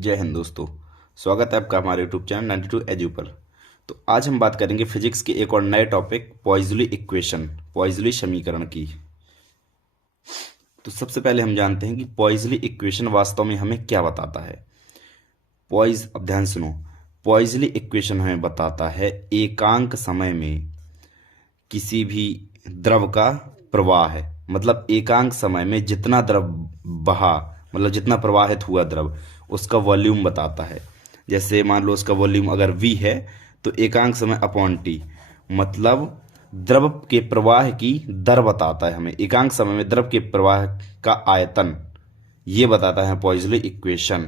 जय हिंद दोस्तों। स्वागत है आपका हमारे यूट्यूब चैनल 92 एजू पर। तो आज हम बात करेंगे फिजिक्स के एक और नए टॉपिक पॉइज़ली इक्वेशन, पॉइज़ली समीकरण की। तो सबसे पहले हम जानते हैं कि पॉइज़ली इक्वेशन वास्तव में हमें क्या बताता है। अब ध्यान सुनो, पॉइज़ली इक्वेशन हमें बताता है एकांक समय में किसी भी द्रव का प्रवाह है। मतलब एकांक समय में जितना द्रव बहा, मतलब जितना प्रवाहित हुआ द्रव, उसका वॉल्यूम बताता है। जैसे मान लो उसका वॉल्यूम अगर v है तो एकांक समय अपॉन टी, मतलब द्रव के प्रवाह की दर बताता है हमें। एकांक समय में द्रव के प्रवाह का आयतन, ये बताता है पॉइज़ली इक्वेशन।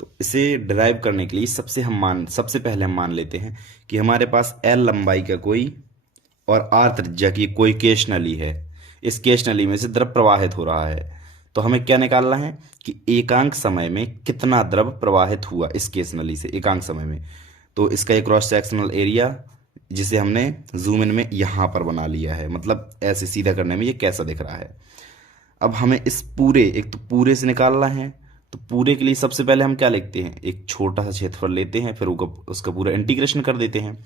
तो इसे डिराइव करने के लिए सबसे पहले हम मान लेते हैं कि हमारे पास l लंबाई का कोई और r त्रिज्या की कोई केश नली है। इस केश नली में से द्रव प्रवाहित हो रहा है। तो हमें क्या निकालना है कि एकांक समय में कितना द्रव प्रवाहित हुआ इस केश नली से एकांक समय में। तो इसका एक क्रॉस सेक्शनल एरिया, जिसे हमने जूम इन में यहाँ पर बना लिया है, मतलब ऐसे सीधा करने में ये कैसा दिख रहा है। अब हमें इस पूरे, एक तो पूरे से निकालना है, तो पूरे के लिए सबसे पहले हम क्या लिखते हैं, एक छोटा सा क्षेत्रफल लेते हैं, फिर उसका पूरा इंटीग्रेशन कर देते हैं।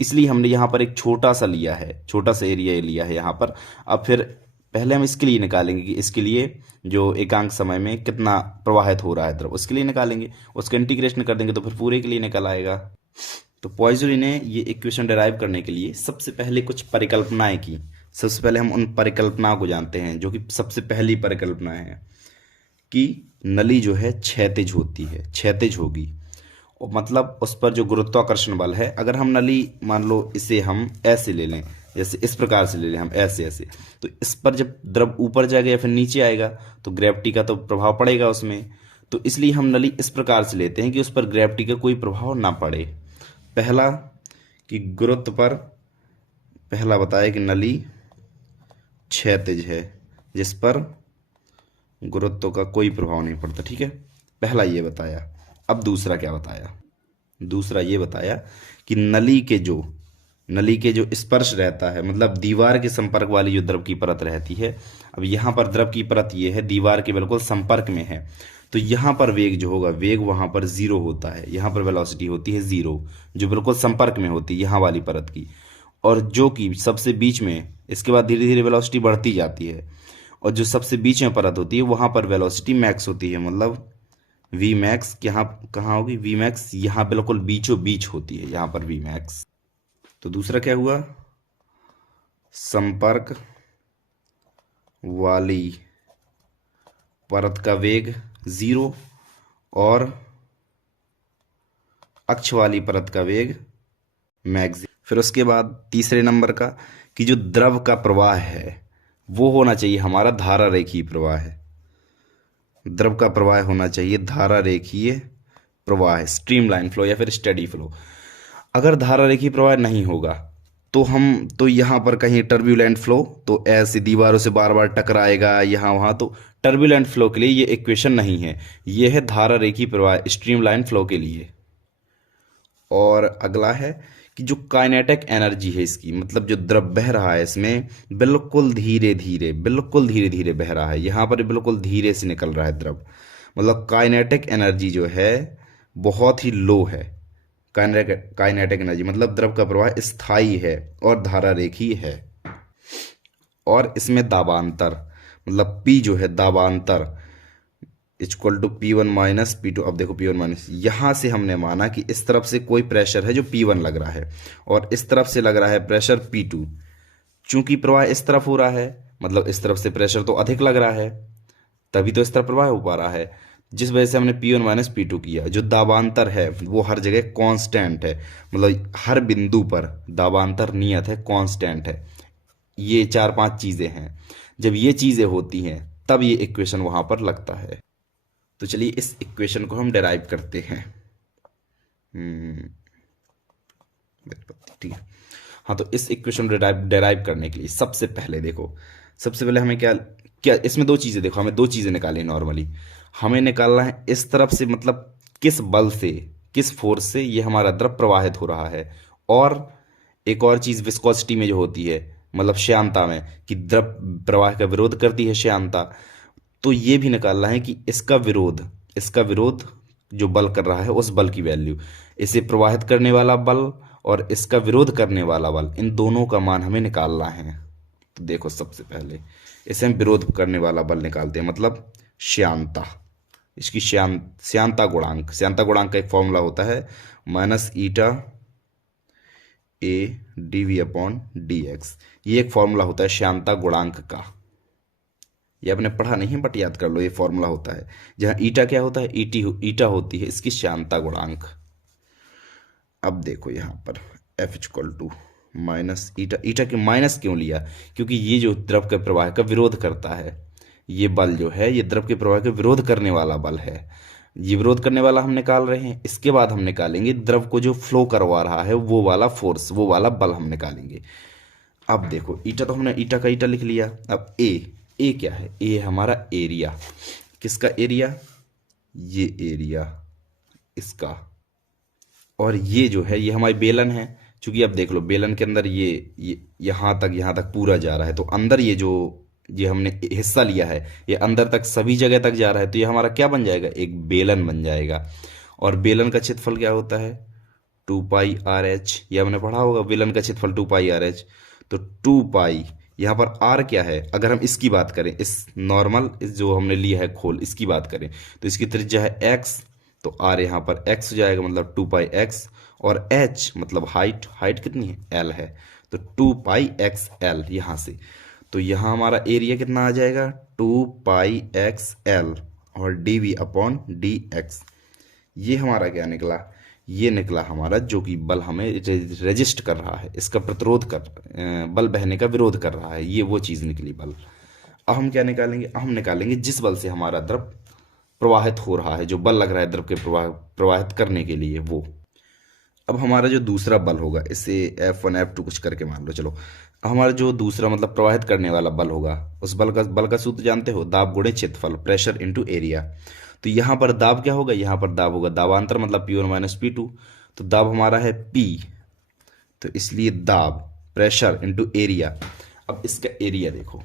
इसलिए हमने यहाँ पर एक छोटा सा लिया है, छोटा सा एरिया लिया है यहाँ पर। अब फिर पहले हम इसके लिए निकालेंगे कि इसके लिए जो एकांक समय में कितना प्रवाहित हो रहा है द्रव, उसके लिए निकालेंगे, उसका इंटीग्रेशन कर देंगे तो फिर पूरे के लिए निकल आएगा। तो पॉइज़ली ने ये इक्वेशन डिराइव करने के लिए सबसे पहले कुछ परिकल्पनाएं की। सबसे पहले हम उन परिकल्पनाओं को जानते हैं, जो कि सबसे पहली परिकल्पना है कि नली जो है क्षैतिज होती है, क्षैतिज होगी। और मतलब उस पर जो गुरुत्वाकर्षण बल है, अगर हम नली मान लो इसे हम ऐसे ले लें, जैसे इस प्रकार से ले लें हम ऐसे ऐसे, तो इस पर जब द्रव ऊपर जाएगा या फिर नीचे आएगा तो ग्रेविटी का तो प्रभाव पड़ेगा उसमें। तो इसलिए हम नली इस प्रकार से लेते हैं कि उस पर ग्रेविटी का कोई प्रभाव ना पड़े। पहला कि गुरुत्व पर, पहला बताया कि नली क्षैतिज है जिस पर गुरुत्व का कोई प्रभाव नहीं पड़ता। ठीक है, पहला ये बताया। अब दूसरा क्या बताया, दूसरा ये बताया कि नली के जो स्पर्श रहता है, मतलब दीवार के संपर्क वाली जो द्रव की परत रहती है। अब यहाँ पर द्रव की परत ये है, दीवार के बिल्कुल संपर्क में है, तो यहाँ पर वेग जो होगा, वेग वहाँ पर जीरो होता है। यहाँ पर वेलोसिटी होती है जीरो, जो बिल्कुल संपर्क में होती है यहाँ वाली परत की। और जो कि सबसे बीच में, इसके बाद धीरे धीरे वेलोसिटी बढ़ती जाती है, और जो सबसे बीच में परत होती है वहाँ पर वेलोसिटी मैक्स होती है। मतलब वी मैक्स यहाँ कहाँ होगी, वी मैक्स यहाँ बिल्कुल बीचों बीच होती है, यहाँ पर वी मैक्स। तो दूसरा क्या हुआ, संपर्क वाली परत का वेग जीरो और अक्ष वाली परत का वेग मैक्स। फिर उसके बाद तीसरे नंबर का कि जो द्रव का प्रवाह है वो होना चाहिए हमारा धारा रेखीय प्रवाह है। द्रव का प्रवाह होना चाहिए धारा रेखीय प्रवाह, स्ट्रीमलाइन फ्लो या फिर स्टेडी फ्लो। अगर धारा रेखीय प्रवाह नहीं होगा तो यहाँ पर कहीं टर्बुलेंट फ्लो, तो ऐसे दीवारों से बार बार टकराएगा यहाँ वहाँ। तो टर्बुलेंट फ्लो के लिए ये इक्वेशन नहीं है, ये है धारा रेखीय प्रवाह स्ट्रीमलाइन फ्लो के लिए। और अगला है कि जो काइनेटिक एनर्जी है इसकी, मतलब जो द्रव बह रहा है इसमें बिल्कुल धीरे धीरे बह रहा है, यहाँ पर बिल्कुल धीरे से निकल रहा है द्रव। मतलब काइनेटिक एनर्जी जो है बहुत ही लो है। काइनेटिक एनर्जी मतलब द्रव का प्रवाह स्थायी है और धारा रेखीय है। और इसमें दाबांतर, मतलब P जो है दाबांतर equal to P1 minus P2। अब देखो P1 माइनस, यहाँ से हमने माना कि इस तरफ से कोई प्रेशर है जो P1 लग रहा है और इस तरफ से लग रहा है प्रेशर P2। चूंकि प्रवाह इस तरफ हो रहा है, मतलब इस तरफ से प्रेशर तो अधिक लग रहा है, तभी तो इस तरफ प्रवाह हो पा रहा है, जिस वजह से हमने P1 माइनस P2 किया। जो दाबांतर है वो हर जगह कांस्टेंट है, मतलब हर बिंदु पर दाबांतर नियत है, कांस्टेंट है। ये चार पांच चीजें हैं, जब ये चीजें होती हैं तब ये इक्वेशन वहां पर लगता है। तो चलिए इस इक्वेशन को हम डिराइव करते हैं। ठीक है, हाँ। तो इस इक्वेशन डिराइव करने के लिए सबसे पहले देखो, सबसे पहले हमें क्या क्या इसमें दो चीज़ें, देखो हमें दो चीज़ें निकाली नॉर्मली। हमें निकालना है इस तरफ से, मतलब किस बल से, किस फोर्स से ये हमारा द्रव प्रवाहित हो रहा है। और एक और चीज़ विस्कोसिटी में जो होती है, मतलब श्यानता में, कि द्रव प्रवाह का विरोध करती है श्यानता। तो ये भी निकालना है कि इसका विरोध जो बल कर रहा है उस बल की वैल्यू, इसे प्रवाहित करने वाला बल और इसका विरोध करने वाला बल, इन दोनों का मान हमें निकालना है। तो देखो सबसे पहले इसे हम विरोध करने वाला बल निकालते हैं, मतलब श्यानता, इसकी श्यानता गुणांक का एक फॉर्मूला होता है minus eta A d we upon D x. ये एक फॉर्मूला होता है श्यानता गुणांक का, ये आपने पढ़ा नहीं बट याद कर लो, ये फॉर्मूला होता है जहाँ ईटा क्या होता है, ईटा होती है इसकी श्यानता गुणांक। अब देखो यहाँ पर F equal to minus eta, ईटा के माइनस क्यों लिया, क्योंकि ये जो द्रव के प्रवाह का विरोध करता है, ये बल जो है ये द्रव के प्रवाह का विरोध करने वाला बल है, ये विरोध करने वाला हम निकाल रहे हैं। इसके बाद हम निकालेंगे द्रव को जो फ्लो करवा रहा है वो वाला फोर्स, वो वाला बल हम निकालेंगे। अब देखो ईटा तो हमने ईटा का ईटा लिख लिया। अब ए क्या है, ए हमारा एरिया, किसका एरिया, ये एरिया इसका, और ये जो है ये हमारी बेलन है, क्योंकि अब देख लो बेलन के अंदर ये यहाँ तक पूरा जा रहा है, तो अंदर ये जो ये हमने हिस्सा लिया है ये अंदर तक सभी जगह तक जा रहा है, तो ये हमारा क्या बन जाएगा, एक बेलन बन जाएगा। और बेलन का क्षेत्रफल क्या होता है, 2πRh, ये हमने पढ़ा होगा, बेलन का क्षेत्रफल 2πRh। तो 2π, यहाँ पर r क्या है, अगर हम इसकी बात करें, इस नॉर्मल इस जो हमने लिया है खोल, इसकी बात करें तो इसकी त्रिज्या है x, तो r यहाँ पर x हो जाएगा, मतलब 2πx, और h मतलब हाइट कितनी है, l है, तो 2πxl यहाँ से। तो यहाँ हमारा एरिया कितना आ जाएगा, 2πxl और dv अपॉन dx। ये हमारा क्या निकला, ये निकला हमारा जो कि बल हमें रेजिस्ट कर रहा है, इसका प्रतिरोध कर, बल बहने का विरोध कर रहा है, ये वो चीज़ निकली बल। अब हम क्या निकालेंगे, हम निकालेंगे जिस बल से हमारा द्रव प्रवाहित हो रहा है, जो बल लग रहा है द्रव के प्रवाहित करने के लिए वो। अब हमारा जो दूसरा बल होगा, इसे F1 F2 कुछ करके मान लो, चलो हमारा जो दूसरा मतलब प्रवाहित करने वाला बल होगा, उस बल का सूत्र जानते हो, दाब गुणे क्षेत्रफल, प्रेशर इनटू एरिया। तो यहाँ पर दाब क्या होगा, यहाँ पर दाब होगा दाबांतर, मतलब P1 माइनस P2, तो दाब हमारा है P, तो इसलिए दाब प्रेशर इनटू एरिया। अब इसका एरिया देखो,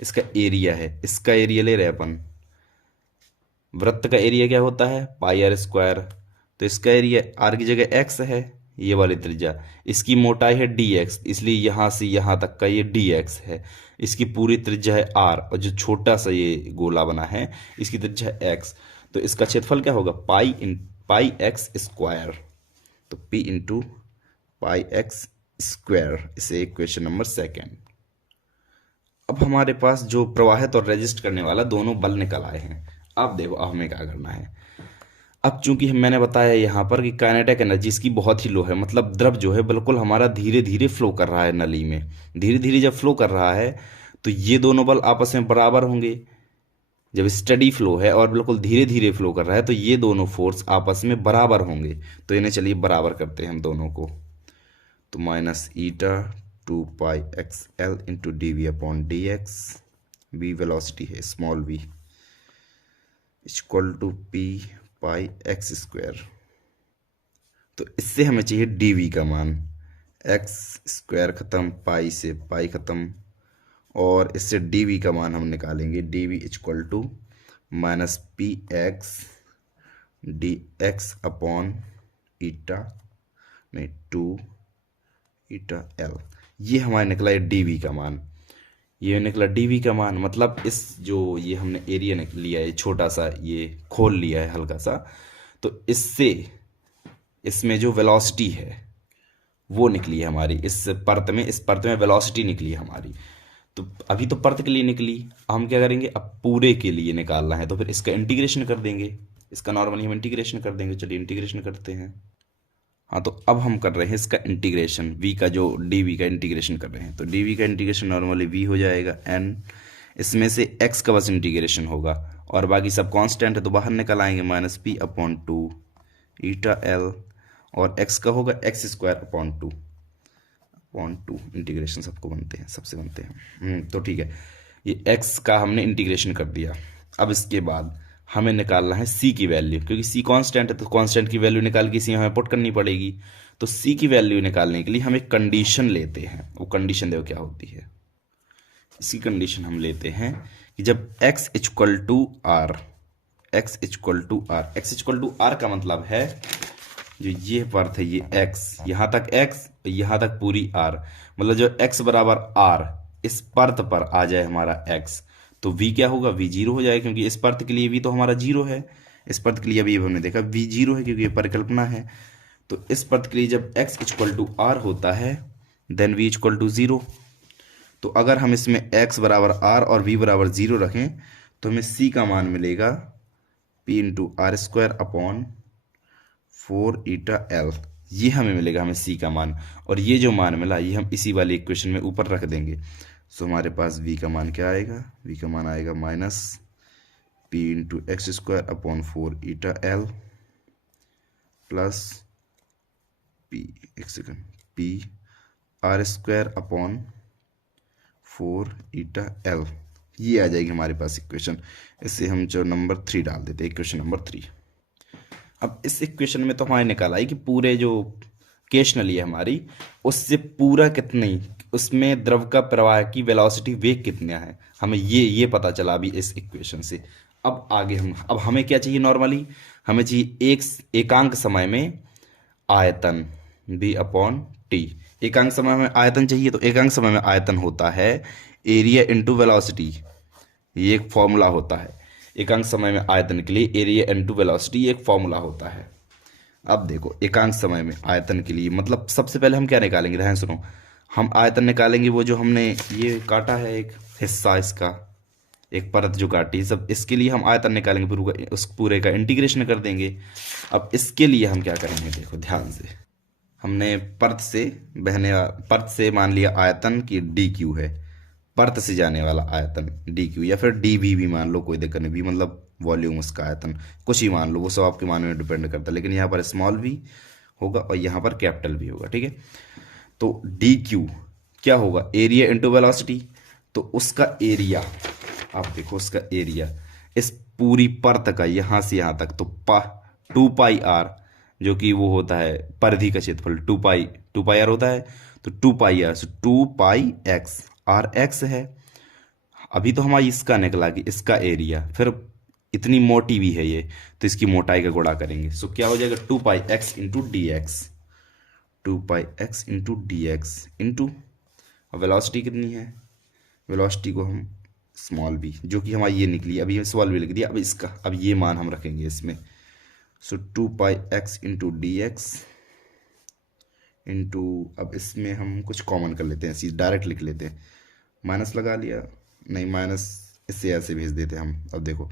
इसका एरिया है, इसका एरिया ले रहे अपन, वृत्त का एरिया क्या होता है, πr², तो इसका एरिया r की जगह x है, ये वाली त्रिज्या, इसकी मोटाई है dx, इसलिए यहाँ से यहाँ तक का ये dx है, इसकी पूरी त्रिज्या है r, और जो छोटा सा ये गोला बना है इसकी त्रिज्या है x, तो इसका क्षेत्रफल क्या होगा, πx², तो p इंटू πx², इसे इक्वेशन नंबर 2। अब हमारे पास जो प्रवाहित और रेजिस्ट करने वाला दोनों बल निकल आए हैं। अब देखो अब हमें क्या करना है, अब चूंकि मैंने बताया यहाँ पर कि काइनेटिक एनर्जी इसकी बहुत ही लो है, मतलब द्रव जो है बिल्कुल हमारा धीरे धीरे फ्लो कर रहा है नली में, धीरे धीरे जब फ्लो कर रहा है तो ये दोनों बल आपस में बराबर होंगे। जब स्टडी फ्लो है और बिल्कुल धीरे धीरे फ्लो कर रहा है तो ये दोनों फोर्स आपस में बराबर होंगे, तो इन्हें चलिए बराबर करते हैं हम दोनों को। तो minus eta 2πxl into D we upon D X, V velocity है small v, equal to p/x²। तो इससे हमें चाहिए dv का मान, x² खत्म, पाई से पाई खत्म, और इससे dv का मान हम निकालेंगे, dv equal to minus px dx upon eta नहीं 2 ईटा l। ये हमारा निकला है dv का मान, ये निकला dv का मान, मतलब इस जो ये हमने एरिया लिया है छोटा सा, ये खोल लिया है हल्का सा, तो इससे इसमें जो वेलोसिटी है वो निकली है हमारी, इस परत में वेलोसिटी निकली है हमारी। तो अभी तो परत के लिए निकली, हम क्या करेंगे, अब पूरे के लिए निकालना है, तो फिर इसका इंटीग्रेशन कर देंगे, इसका नॉर्मली हम इंटीग्रेशन कर देंगे। चलिए इंटीग्रेशन करते हैं। हाँ, तो अब हम कर रहे हैं इसका इंटीग्रेशन, v का जो dv का इंटीग्रेशन कर रहे हैं, तो dv का इंटीग्रेशन नॉर्मली v हो जाएगा n, इसमें से x का बस इंटीग्रेशन होगा और बाकी सब कांस्टेंट है तो बाहर निकल आएंगे, माइनस p अपॉन 2 ईटा l, और x का होगा x² अपॉन 2 इंटीग्रेशन सबको बनते हैं, सबसे बनते हैं। तो ठीक है, ये x का हमने इंटीग्रेशन कर दिया। अब इसके बाद हमें निकालना है c की वैल्यू, क्योंकि c कांस्टेंट है तो कांस्टेंट की वैल्यू निकाल के इसी में हमें पुट करनी पड़ेगी। तो c की वैल्यू निकालने के लिए हम एक कंडीशन लेते हैं, वो कंडीशन देखो क्या होती है। इसकी कंडीशन हम लेते हैं कि जब x equal to r, x equal to r. x equal to r का मतलब है जो ये पर्थ है ये x, यहाँ तक x, यहाँ तक पूरी r, मतलब जो x बराबर r इस पर्थ पर आ जाए हमारा x, तो v क्या होगा, v जीरो हो जाएगा, क्योंकि इस पर्थ के लिए v तो हमारा जीरो है। इस पर्थ के लिए अभी हमने देखा v जीरो है क्योंकि ये परिकल्पना है। तो इस पर्थ के लिए जब x इक्वल टू आर होता है then v equal to zero. तो अगर हम इसमें x बराबर r और v बराबर जीरो रखें तो हमें c का मान मिलेगा p into r square upon 4 eta l, ये हमें मिलेगा, हमें c का मान। और ये जो मान मिला ये हम इसी वाली इक्वेशन में ऊपर रख देंगे। सो हमारे पास v का मान क्या आएगा, v का मान आएगा minus p into x square upon 4 eta l plus p, एक second, p r square upon 4 eta l, ये आ जाएगी हमारे पास इक्वेशन। इससे हम जो नंबर 3 डाल देते हैं, इक्वेशन नंबर 3। अब इस इक्वेशन में तो हमारे निकाला है कि पूरे जो केस नली है हमारी उससे पूरा कितनी, उसमें द्रव का प्रवाह की वेलोसिटी वेग कितना है, हमें ये पता चला अभी इस इक्वेशन से। अब आगे अब हमें क्या चाहिए, नॉर्मली हमें चाहिए एकांक समय में आयतन b अपॉन टी। एकांक समय में आयतन चाहिए, तो एकांक समय में आयतन होता है एरिया इंटू वेलोसिटी, ये एक फॉर्मूला होता है। एकांक समय में आयतन के लिए एरिया इंटू वेलोसिटी एक फॉर्मूला होता है। अब देखो एकांक समय में आयतन के लिए मतलब सबसे पहले हम क्या निकालेंगे, ध्यान सुनो, हम आयतन निकालेंगे वो जो हमने ये काटा है एक हिस्सा, इसका एक परत जो काटी है, सब इसके लिए हम आयतन निकालेंगे, उस पूरे का इंटीग्रेशन कर देंगे। अब इसके लिए हम क्या करेंगे, देखो ध्यान से, हमने परत से मान लिया आयतन की डी क्यू है, परत से जाने वाला आयतन डी क्यू, या फिर डी वी भी मान लो, कोई दिक्कत नहीं, भी मतलब वॉल्यूम उसका आयतन कुछ ही मान लो, वो सब आपके मान में डिपेंड करता है, लेकिन यहाँ पर स्मॉल भी होगा और यहाँ पर कैपिटल भी होगा, ठीक है। तो डी क्यू क्या होगा, एरिया इंटू वेलोसिटी, तो उसका एरिया आप देखो, उसका एरिया इस पूरी परत का यहाँ से यहाँ तक, तो 2 पाई आर जो कि वो होता है परिधि का क्षेत्रफल, 2 पाई आर होता है, तो 2 pi R, 2 pi X, R X है। अभी तो हमारा इसका निकला कि इसका एरिया, फिर इतनी मोटी भी है ये, तो इसकी मोटाई का गुणा करेंगे, सो क्या हो जाएगा 2 pi X into D X, 2 pi X into D X into velocity कितनी है, वेलोसिटी को हम स्मॉल बी, जो कि हमारी ये निकली, अभी हम स्मॉल बी लिख दिया, अब इसका अब ये मान हम रखेंगे इसमें। So 2 pi X into D X into, अब इसमें हम कुछ कॉमन कर लेते हैं, सीधे डायरेक्ट लिख लेते हैं, माइनस लगा लिया, नहीं माइनस इससे ऐसे भेज देते हैं हम। अब देखो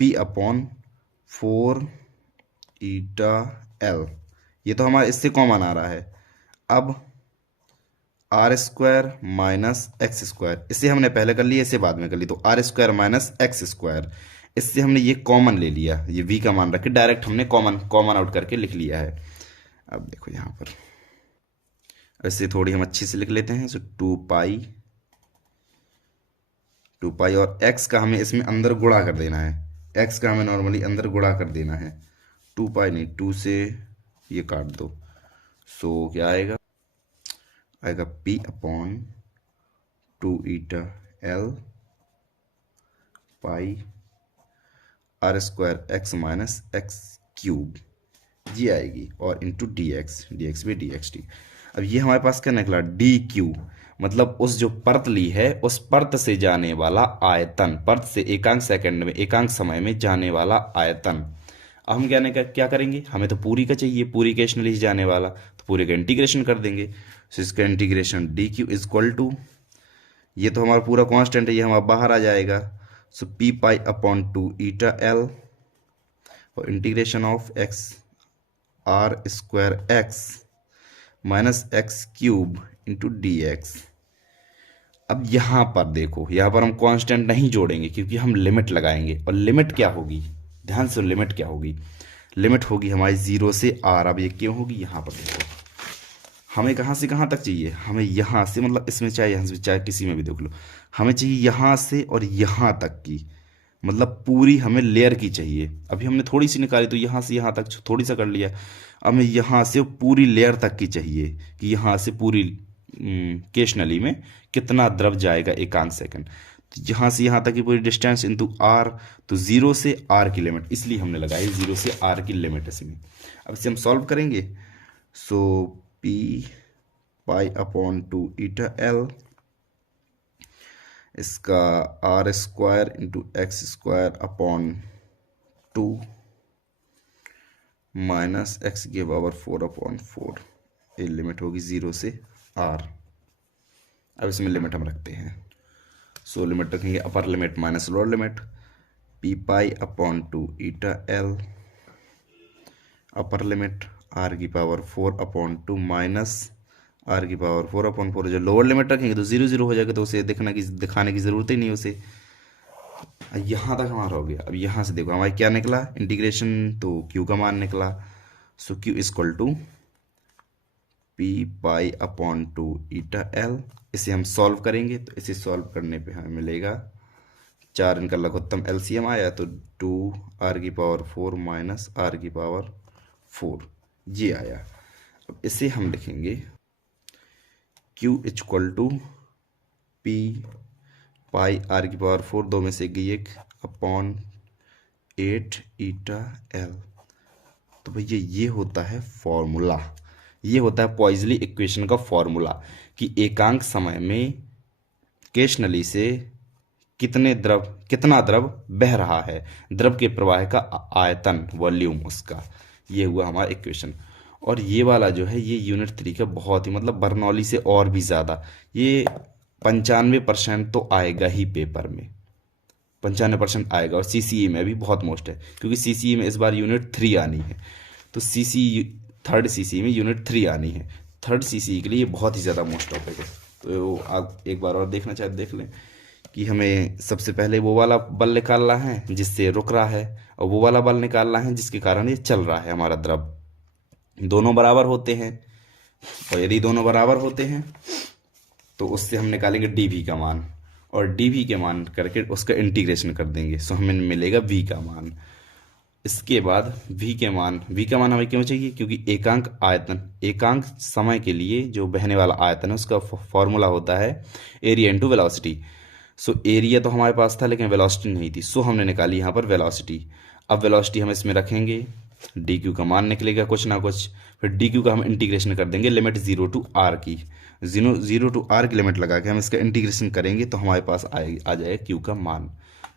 p अपॉन 4 ईटा एल, ये तो हमारा इससे कॉमन आ रहा है। अब r square minus x square, इससे हमने पहले कर लिया, इससे बाद में कर ली, तो r square minus x square, इससे हमने ये कॉमन ले लिया, ये v का मान रख के डायरेक्ट हमने कॉमन आउट करके लिख लिया है। अब देखो यहाँ पर ऐसे थोड़ी हम अच्छी से लिख लेते हैं, सो 2 पाई और x का हमें इसमें अंदर गुणा कर देना है, x का हमें नॉर्मली अंदर गुणा कर देना है, 2 पाई नहीं, 2 से ये काट दो, सो क्या आएगा p upon 2 eta l pi r square x minus x cube, ये आएगी, और इंटू डी एक्स भी डी एक्स टी। अब ये हमारे पास क्या निकला, डी क्यू, मतलब उस जो परत ली है उस परत से जाने वाला आयतन, परत से एकांक सेकंड में एकांक समय में जाने वाला आयतन। अब हम क्या करेंगे, हमें तो पूरी का चाहिए, पूरी केस नली जाने वाला, तो पूरे का इंटीग्रेशन कर देंगे। सो इसका integration d q is equal to, ये तो हमारा पूरा कांस्टेंट है, ये हमारा बाहर आ जाएगा, so p pi upon 2 eta L और integration of X R square x minus x cube into D X. अब यहाँ पर देखो, यहाँ पर हम कांस्टेंट नहीं जोड़ेंगे क्योंकि हम लिमिट लगाएंगे, और लिमिट क्या होगी, ध्यान से, लिमिट क्या होगी, लिमिट होगी हमारी 0 से r। अब ये क्यों होगी, यहाँ पर देखो, हमें कहाँ से कहाँ तक चाहिए, हमें यहाँ से, मतलब इसमें चाहे यहाँ से चाहे किसी में भी देख लो, हमें चाहिए यहाँ से और यहाँ तक की, मतलब पूरी हमें लेयर की चाहिए। अभी हमने थोड़ी सी निकाली तो यहाँ से यहाँ तक थोड़ी सा कर लिया, हमें यहाँ से पूरी लेयर तक की चाहिए कि यहाँ से पूरी केश नली में कितना द्रव जाएगा एकांक सेकंड। यहाँ से यहाँ तक की पूरी डिस्टेंस इंटू आर, तो 0 से r की लिमिट, इसलिए हमने लगाई 0 से r की लिमिट इसमें। अब इसे हम सॉल्व करेंगे। So P pi upon 2 eta L, इसका R square into x square upon 2 minus X की पावर 4 अपॉन 4, ये लिमिट होगी 0 से r। अब इसमें लिमिट हम रखते हैं। सो लिमिट रखेंगे upper limit minus lower limit, p pi upon 2 eta l, upper limit r की पावर 4 अपॉन 2 माइनस आर की पावर 4 अपॉन 4। जो लोअर लिमिट रखेंगे तो 0 0 हो जाएगा, तो उसे दिखाने की ज़रूरत ही नहीं उसे। यहाँ तक हमारा हो गया। अब यहाँ से देखो हमारे क्या निकला इंटीग्रेशन, तो क्यू का मान निकला। So Q equal to P pi upon 2 eta L. इसे हम सॉल्व करेंगे, तो इसे सॉल्व करने पे हमें मिलेगा 4, इनका लघुत्तम एलसीएम आया तो 2 आर की पावर 4 माइनस आर की पावर 4, ये आया। अब इसे हम लिखेंगे Q equal to P pi r की पावर 4, 2 में से गई 1 अपॉन 8 ईटा एल। तो भैया ये होता है फॉर्मूला, ये होता है पॉइजली इक्वेशन का फॉर्मूला कि एकांक समय में केशनली से कितना द्रव बह रहा है, द्रव के प्रवाह का आयतन, वॉल्यूम उसका, ये हुआ हमारा इक्वेशन। और ये वाला जो है ये यूनिट 3 का बहुत ही मतलब बर्नौली से और भी ज़्यादा, ये 95% तो आएगा ही पेपर में, 95% आएगा। और सीसीई में भी बहुत मोस्ट है, क्योंकि सीसीई में इस बार यूनिट 3 आनी है, तो थर्ड सीसीई में यूनिट 3 आनी है। थर्ड सीसीई के लिए ये बहुत ही ज़्यादा मोस्ट टॉपिक है। तो आप एक बार और देखना चाहे देख लें कि हमें सबसे पहले वो वाला बल निकालना है जिससे रुक रहा है, और वो वाला बल निकालना है जिसके कारण ये चल रहा है हमारा द्रव। दोनों बराबर होते हैं, और यदि दोनों बराबर होते हैं तो उससे हम निकालेंगे dv का मान, और dv के मान करके उसका इंटीग्रेशन कर देंगे, सो हमें मिलेगा v का मान। इसके बाद v का मान हमें क्यों चाहिए, क्योंकि एकांक समय के लिए जो बहने वाला आयतन है उसका फॉर्मूला होता है area into velocity. So area तो हमारे पास था लेकिन वेलोसिटी नहीं थी, सो हमने निकाली यहाँ पर वेलोसिटी। अब वेलोसिटी हम इसमें रखेंगे, डी क्यू का मान निकलेगा कुछ ना कुछ, फिर डी क्यू का हम इंटीग्रेशन कर देंगे लिमिट 0 टू r की, 0 टू r की लिमिट लगा के हम इसका इंटीग्रेशन करेंगे तो हमारे पास आ जाएगा क्यू का मान।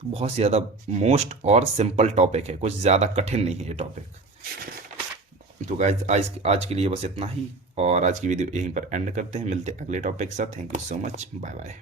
तो बहुत ज़्यादा मोस्ट और सिंपल टॉपिक है, कुछ ज़्यादा कठिन नहीं है ये टॉपिक। तो गाइस आज के लिए बस इतना ही, और आज की वीडियो यहीं पर एंड करते हैं। मिलते हैं अगले टॉपिक के साथ। Thank you so much, bye bye.